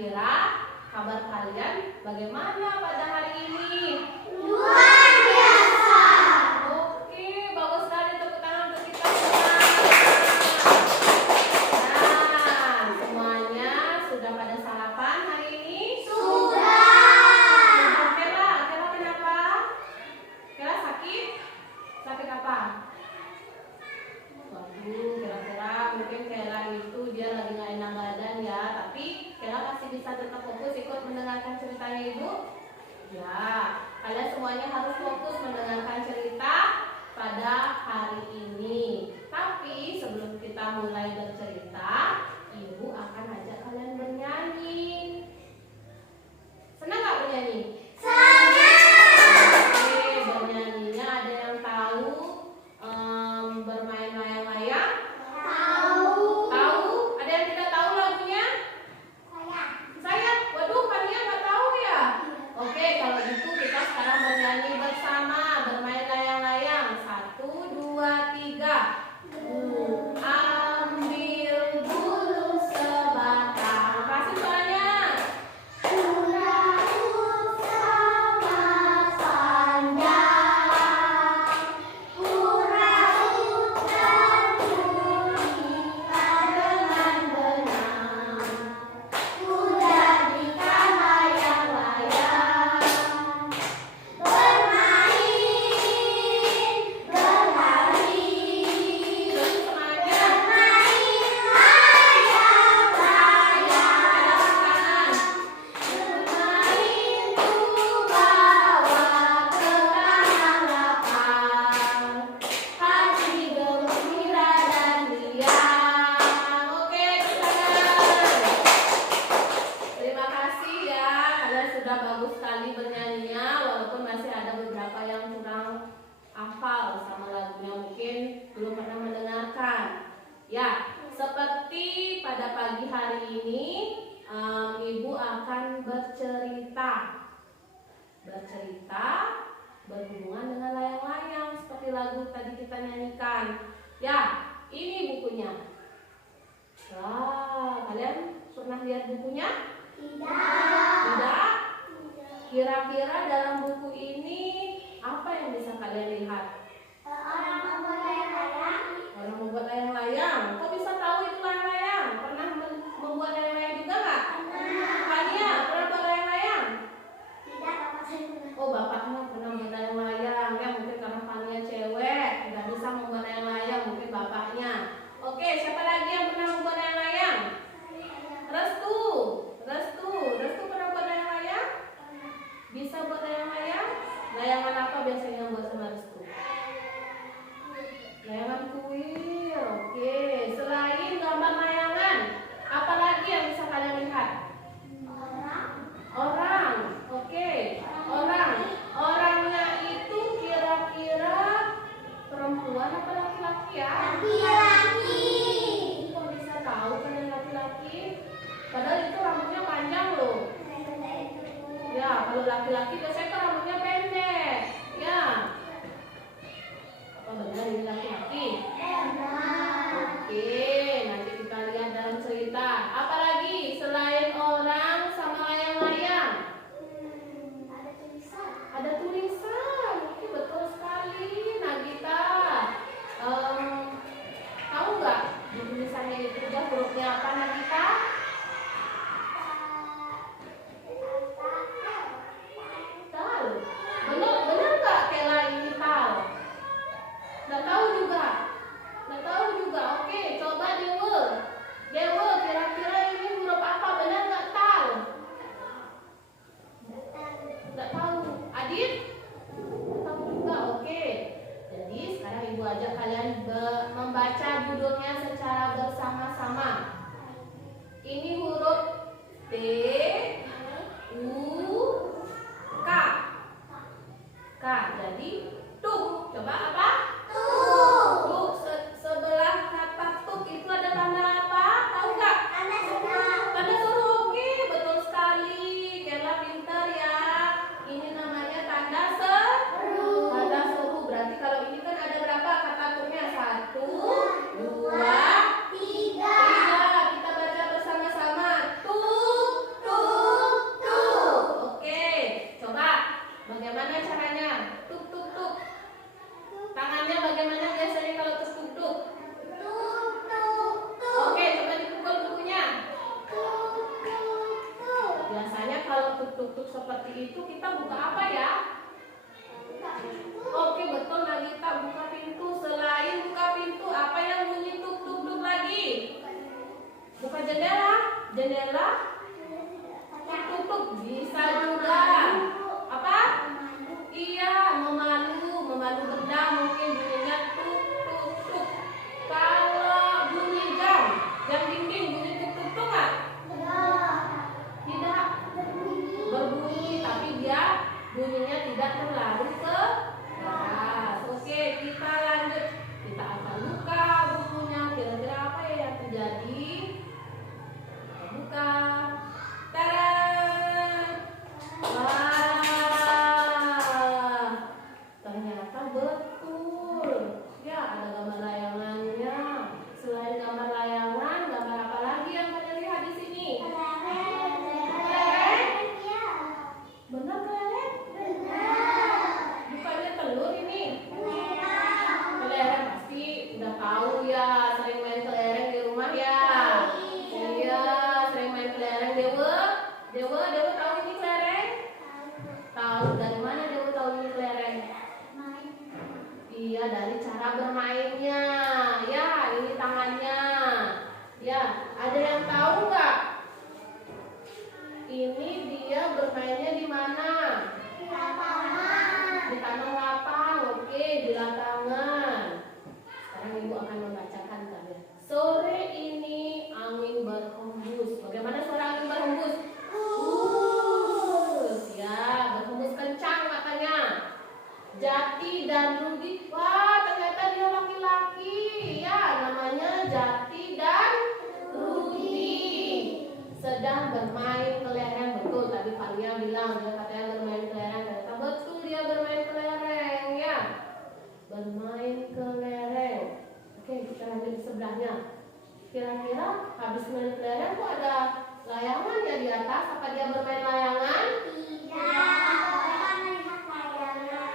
Kira-kira kabar kalian bagaimana pada hari ini? Luar biasa. Oke, bagus sekali, tepuk tangan untuk kita semua. Nah, semuanya sudah pada sarapan hari ini? Sudah. Kela kenapa? Kela sakit? Sakit apa? Waduh, kira-kira mungkin Kela itu dia lagi nggak enak badan ya, tapi Kela masih bisa tetap fokus ikut mendengarkan ceritanya Ibu. Ya, kalian semuanya harus fokus mendengarkan cerita pada hari ini. Tapi sebelum kita mulai bercerita, Ibu akan ajak kalian bernyanyi. Senang nggak bernyanyi? Oke, bernyanyinya ada yang tahu bermain layang-layang? Tahu? Ada yang tidak tahu lagunya? Saya? Waduh, Fania nggak tahu ya? Oke, kalau gitu kita sekarang bernyanyi bersama, bermain layang-layang. 1, 2, 3. Ambil dulu sebatang. Kasih suaranya. Terima kasih ya, kalian sudah bagus sekali bernyanyinya, walaupun masih ada beberapa yang kurang hafal sama lagunya, mungkin belum pernah mendengarkan. Ya, seperti pada pagi hari ini, Ibu akan bercerita berhubungan dengan layang-layang seperti lagu tadi kita nyanyikan. Ya, ini bukunya. Wah, kalian pernah lihat bukunya? Tidak? Kira-kira dalam buku ini apa yang bisa kalian lihat? Orang membuat layang-layang. Kok bisa tahu itu layang-layang? Pernah membuat layang-layang juga nggak? Fania, pernah buat layang-layang? Oh, bapaknya pernah buat layang-layang. Ya, mungkin karena Fania cewek, nggak bisa membuat layang-layang, mungkin bapaknya. Oke, siapa lagi yang pernah membuat layang-layang? Restu pernah buat layang-layang? Bisa buat layang-layang? Layangan apa biasanya yang buat sama Restu? Layangan kuil. Oke, selain Jendela tutup bisa juga. Apa? Iya, memalu benda mungkin bunyinya tuk tuk tuk. Kalau bunyi jam dinding bunyi tuk tuk tuk nggak? Tidak berbunyi, tapi dia bunyinya tidak terlalu keras. Oke, kita lanjut. Kita akan buka bukunya. Kira-kira apa ya yang terjadi? Kita buka. Tada! Wah, ternyata betul. Ya, ada gambar layangannya. Selain gambar layangan, gambar apa lagi yang kalian lihat di sini? Benar kelereng? Bukannya telur ini? Kelereng pasti udah tahu ya, sering main kelereng di rumah ya. Iya, sering main kelereng. Dewa tahu ini kelereng? Tahu dari mana Dewa tahu ini kelereng? Iya, dari cara bermainnya. Ya, ini tangannya. Ya, ada yang tahu nggak? Ini dia bermainnya di mana? Di tanah lapang. Oke, di lapangan. Sekarang Ibu akan membacakan tadi. Sore ini angin berhembus. Bagaimana suara angin berhembus? Ya, berhembus kencang katanya. Jati dan Rudi. Wah, ternyata dia laki-laki. Ya, namanya Jati dan Rudi. Sedang bermain kelereng. Betul, tadi Valia bilang dia katanya bermain kelereng. Ternyata betul dia bermain kelereng ya. Bermain kelereng. Oke, kita lanjut di sebelahnya. Kira-kira habis main kelereng kok ada layangan ya di atas? Apa dia bermain layangan?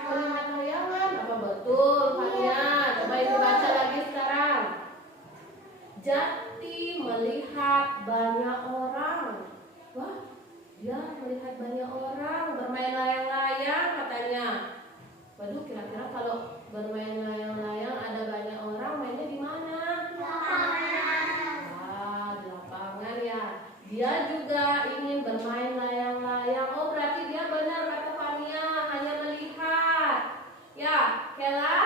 Melihat layangan. Apa betul, Valia? Coba Ibu baca lagi sekarang. Jati melihat banyak orang. Wah, dia melihat banyak orang bermain layang-layang katanya. Waduh, kira-kira kalau bermain layang-layang ada banyak orang, mainnya di mana? Di lapangan ya. Dia juga ingin bermain layang-layang. Oh, berarti dia benar kata Fania, hanya melihat. Ya, Kela,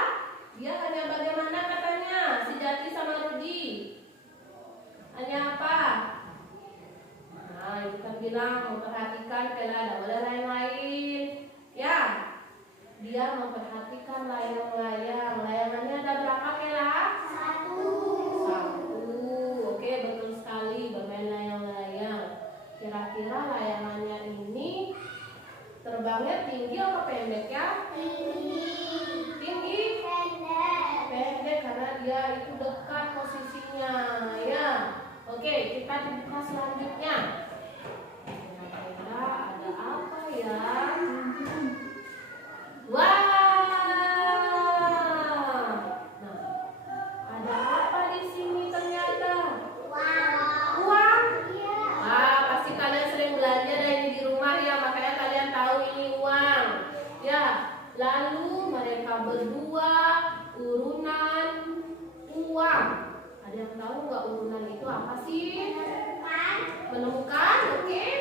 dia hanya bagaimana katanya? Si Jati sama Rudi. Hanya apa? Nah, Ibu kan bilang memperhatikan Kela, ada boleh lain-lain. Ya, dia memperhatikan layang-layang. Layangannya ada berapa, Kela? Satu. Oke, betul sekali bermain layang-layang. Kira-kira layangannya ini terbangnya tinggi atau pendek ya? Tinggi? Pendek karena dia itu dekat posisinya ya. Oke, kita buka selanjutnya. Kira-kira ada apa ya? Wah, nah, ada apa di sini ternyata? Uang. Pasti kalian sering belanja dari di rumah ya, makanya kalian tahu ini uang. Ya, lalu mereka berdua urunan uang. Ada yang tahu nggak urunan itu apa sih? Menemukan, oke?